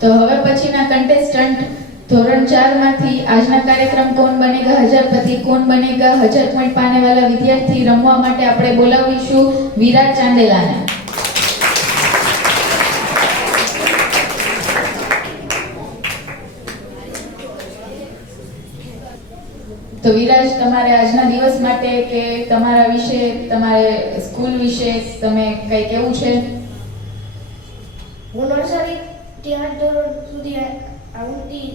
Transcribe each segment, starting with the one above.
તો હવે પછીના કન્ટેસ્ટન્ટ ધોરણ 4 માંથી આજના કાર્યક્રમ કોણ બનેગા હજારપતિ કોણ બનેગા 1000 પોઈન્ટ પાने वाला વિદ્યાર્થી રમવા માટે આપણે બોલાવીશું વિરાજ ચાંદેલાને. તો વિરાજ, તમારે આજના દિવસ માટે કે તમારા વિશે, તમારે સ્કૂલ વિશે તમે કંઈ કેવું છે? હું નર્સરી થી 8 ધોરણ સુધી આવતી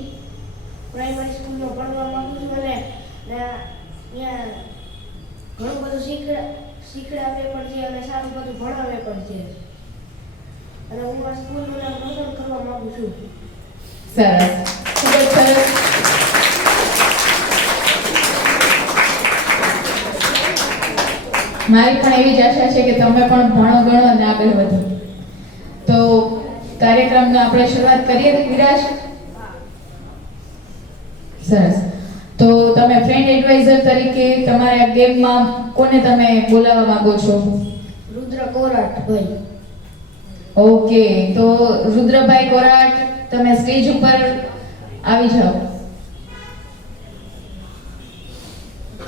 પ્રાઇમરી સ્કૂલમાં ભણવા માંગુ છું અને ત્યાં ઘણું બધું શીખડાવે પણ છે અને સારું બધું ભણાવે પણ છે અને હું આ સ્કૂલનું નામ રોશન કરવા માંગુ છું. સરસ, ખૂબ જ સરસ. મારી પણ એવી જ આશા છે કે તમે પણ ભણો ગણો અને આગળ વધો. તો કાર્યક્રમનો આપણે શરૂઆત કરીએ વિરાજ. સરસ. તો તમે ફ્રેન્ડ એડવાઇઝર તરીકે તમારા ગેમમાં કોને તમે બોલાવવા માંગો છો? રુદ્ર કોરાટ ભાઈ. ઓકે, તો રુદ્રભાઈ કોરાટ, તમે સ્ટેજ ઉપર આવી જાઓ.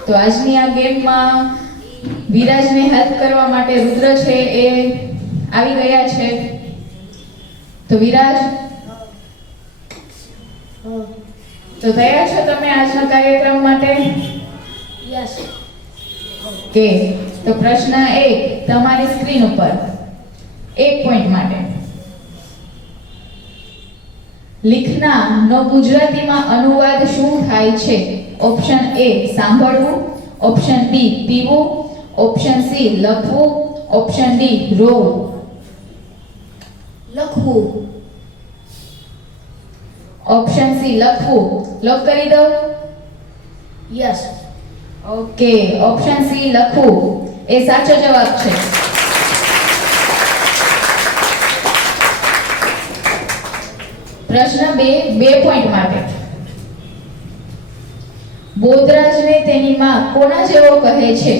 તો આજની આ ગેમમાં વિરાજને હેલ્પ કરવા માટે રુદ્ર છે એ આવી ગયા છે. તો વિરાજ, તો તૈયાર છો તમે આજના કાર્યક્રમ માટે? યસ. ઓકે, તો પ્રશ્ન 1 તમારી સ્ક્રીન ઉપર 1 પોઈન્ટ માટે. લીખના નો ગુજરાતીમાં અનુવાદ શું થાય છે? ઓપ્શન A સાંભળવું, ઓપ્શન B પીવું, ઓપ્શન C લખવું, ઓપ્શન D રોવું. લખવું. ઓપ્શન C લખવું લોક કરી દઉં? યસ. ઓકે, ઓપ્શન C લખવું એ સાચો જવાબ છે. પ્રશ્ન 2 પોઈન્ટ માટે. બોધરાજને તેની માં કોના જેવો કહે છે?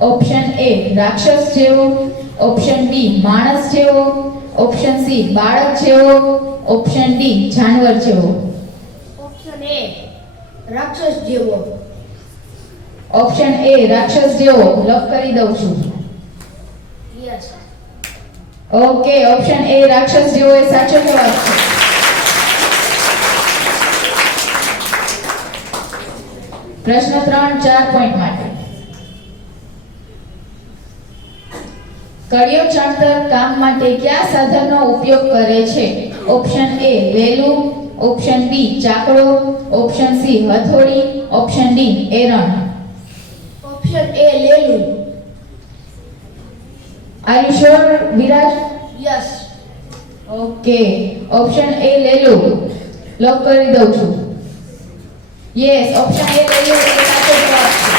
ઓપ્શન A રાક્ષસ જેવો, ઓપ્શન B માણસ જેવો, ઓપ્શન C બાળક જેવો, ઓપ્શન D જાનવર જેવો. ઓપ્શન A રાક્ષસ જેવો. ઓપ્શન A રાક્ષસ જેવો લોક કરી દઉં છું. યસ. ઓકે, ઓપ્શન A રાક્ષસ જેવો એ સાચો જવાબ છે. પ્રશ્ન 3 4 પોઈન્ટ માટે. કડિયો ચણતર કામ માટે કયા સાધનનો ઉપયોગ કરે છે? ઓપ્શન A વેલું, ઓપ્શન B ચાકડો, ઓપ્શન C હથોડી, ઓપ્શન D એરણ. ઓપ્શન A લેલું. Are you sure Viraj? Yes. Okay, option A લેલું લોક કરી દઉં છું. યસ, ઓપ્શન A લેલું એ સાચો જવાબ છે.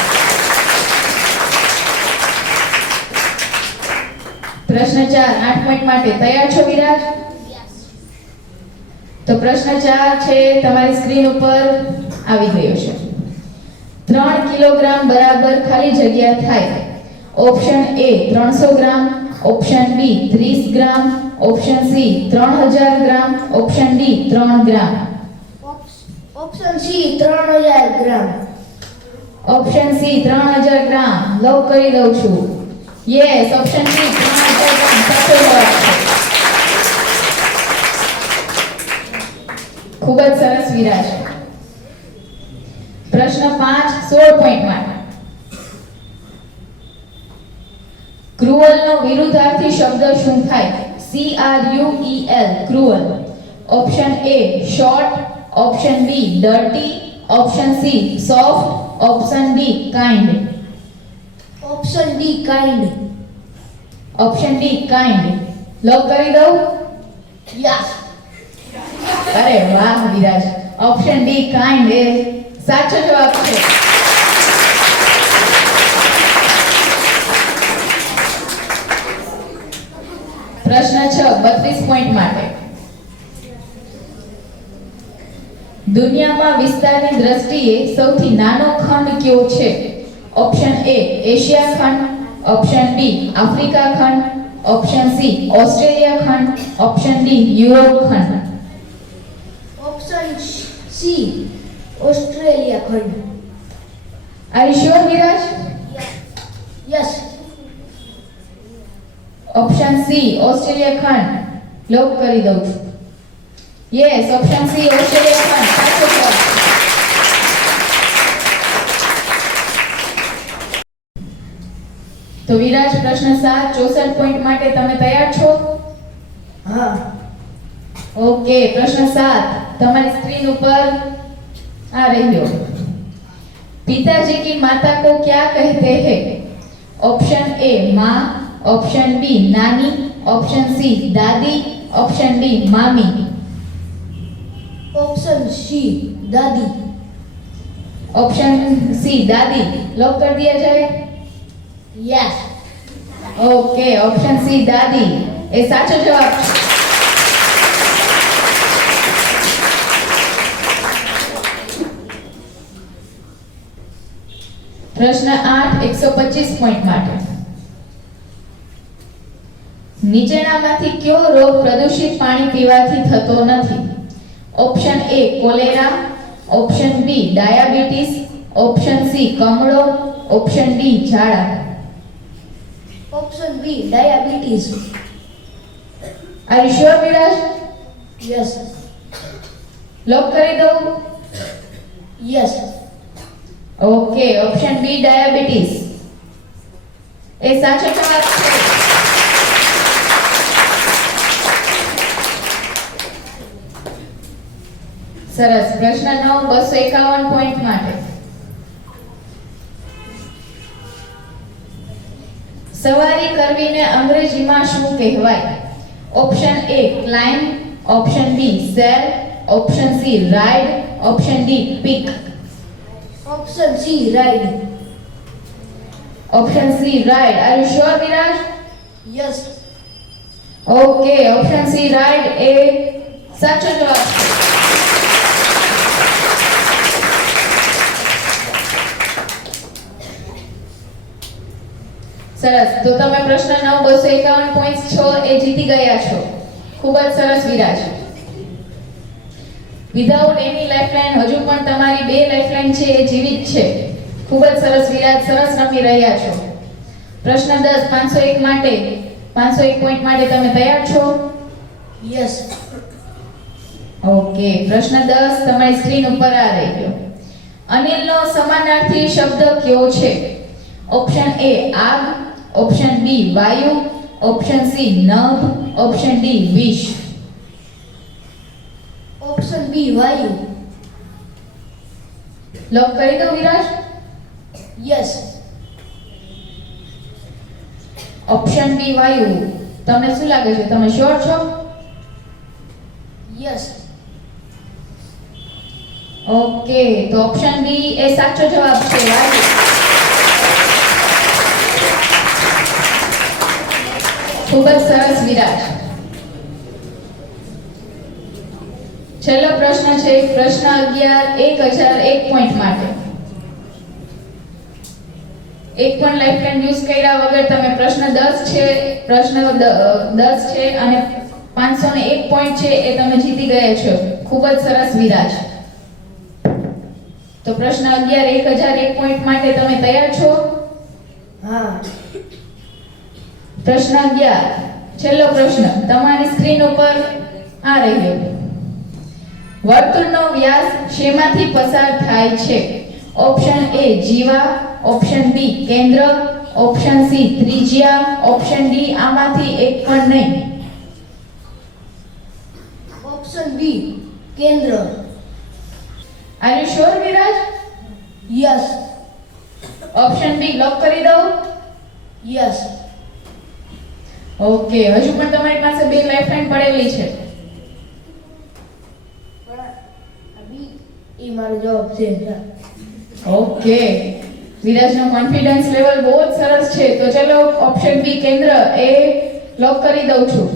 પ્રશ્ન 4 8 પોઈન્ટ માટે. તૈયાર છો વિરાજ? તો પ્રશ્ન 4 છે તમારી સ્ક્રીન ઉપર આવી ગયો છે. 3 કિલોગ્રામ બરાબર ખાલી જગ્યા થાય. Option A 300 gram, option B 30 gram, option C 3000 gram, option D 3 gram. Option C 3000 gram. Option C 3000 ગ્રામ લોક કરી દઉં છું. યસ, ઓપ્શન C 3000 ગ્રામ સાચો જવાબ છે. ખૂબ જ સરસ વિરાજ. પ્રશ્ન 5 16 પોઈન્ટ માટે. ક્રુઅલનો વિરુદ્ધાર્થી શબ્દ શું થાય? CRUEL cruel. Option A short, option B dirty, option C soft, option D kind. Option D kind. Option D kind લોક કરી દઉં? યસ. અરે વાહ વિરાજ, ઓપ્શન D કાઇન્ડ એ સાચો જવાબ છે. પ્રશ્ન 6 32 પોઈન્ટ માટે. દુનિયામાં વિસ્તારની દ્રષ્ટિએ સૌથી નાનો ખંડ કયો છે? ઓપ્શન A એશિયા ખંડ, ઓપ્શન B આફ્રિકા ખંડ, ઓપ્શન C ઓસ્ટ્રેલિયા ખંડ, ઓપ્શન D યુરોપ ખંડ. ઓસ્ટ્રેલિયા ખંડ. R you sure Viraj? Yes. Option C Australia ખંડ લોક કરી દઉં છું. યસ, ઓપ્શન સી ઓસ્ટ્રેલિયા ખંડ સાચો જવાબ. તો વિરાજ પ્રશ્ન 7 64 પોઈન્ટ માટે તમે તૈયાર છો? હા. ओके, प्रश्न 7 तुम्हारी स्क्रीन ऊपर आ रही हो। पिताजी की माता को क्या कहते हैं? ऑप्शन ए माँ, ऑप्शन बी नानी, ऑप्शन सी दादी, ऑप्शन डी मामी। ऑप्शन सी दादी. ऑप्शन सी दादी लॉक कर दिया जाए? यस. ओके, ऑप्शन सी दादी ए साचो जवाब छे। प्रश्न 8 125 पॉइंट માટે નીચેનામાંથી કયો રોગ પ્રદૂષિત પાણી પીવાથી થતો નથી? Option A cholera, option B diabetes, option C કમળો, ઓપ્શન ડી ઝાડા। Option B diabetes. Are you sure Viraj? Yes. લોક કરી દઉં? Yes. Okay, option B diabetes એ સાચો જવાબ છે। સરસ। પ્રશ્ન 9 251 પોઈન્ટ માટે સવારી કરવીને અંગ્રેજીમાં શું કહેવાય? Option A climb, option B sell, option C ride, option D pick. Option C ride. Option C ride, are you sure Viraj? Yes. Okay, option C ride ए साचो जवाब છે। સરસ। તો તમે પ્રશ્ન 9 251 પોઈન્ટ 6 એ જીતી ગયા છો। ખૂબ જ સરસ વિરાજ। વિધાઉટ એની લાઇફલાઇન હજુ પણ તમારી બે લાઇફલાઇન છે એ જીવિત છે। ખૂબ જ સરસ વિરાજ, સરસ રમી રહ્યા છો। પ્રશ્ન 10 501 માટે 501 પોઈન્ટ માટે તમે તૈયાર છો? यस. ઓકે, પ્રશ્ન 10 તમારી સ્ક્રીન ઉપર આ રહ્યો। અનિલનો સમાનાર્થી શબ્દ કયો છે? ઓપ્શન એ આગ, ઓપ્શન બી વાયુ, ઓપ્શન સી નભ, ઓપ્શન ડી વિષ। ऑप्शन बी वायु. લોક કરી દો વિરાજ? यस. ઓપ્શન બી વાયુ તમને શું લાગે છે? તમે શ્યોર છો? यस. ઓકે, તો ઓપ્શન બી એ સાચો જવાબ છે, વાયુ। ખૂબ જ સરસ વિરાજ। છેલ્લો પ્રશ્ન છે પ્રશ્ન 11 1001 પોઈન્ટ માટે। એક પણ લાઇફલાઇન યુઝ કર્યા વગર તમે પ્રશ્ન 10 છે, પ્રશ્ન 10 છે અને 501 પોઈન્ટ છે એ તમે જીતી ગયા છો। ખૂબ જ સરસ વિરાજ। તો પ્રશ્ન 11 1001 પોઈન્ટ માટે તમે તૈયાર છો? हाँ. પ્રશ્ન 11 છેલ્લો પ્રશ્ન તમારી સ્ક્રીન ઉપર આ રહ્યો। વર્તુળનો વ્યાસ શેમાંથી પસાર થાય છે? Option A Jiva, option B કેન્દ્ર, ઓપ્શન સી ત્રિજ્યા, ઓપ્શન ડી આમાંથી એક પણ નહીં। ऑप्शन बी केंद्र. Are you sure Viraj? Yes. Option B લોક કરી દો? यस. ઓકે, હજુ પણ તમારી પાસે બે લાઇફલાઇન પડેલી છે। अभी ये मारो जवाब से ઓકે, વિરાજનો કોન્ફિડન્સ લેવલ બહુ જ સરસ છે। તો ચલો ઓપ્શન બી કેન્દ્ર એ લોક કરી દઉં છું।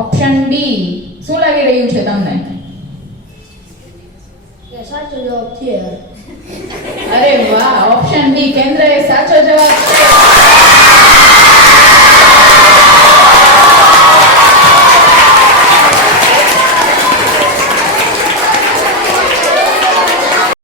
ઓપ્શન બી શું લાગી રહ્યું છે તમને? ये साचो जवाब थे. અરે વાહ, ઓપ્શન બી કેન્દ્ર એ સાચો જવાબ છે।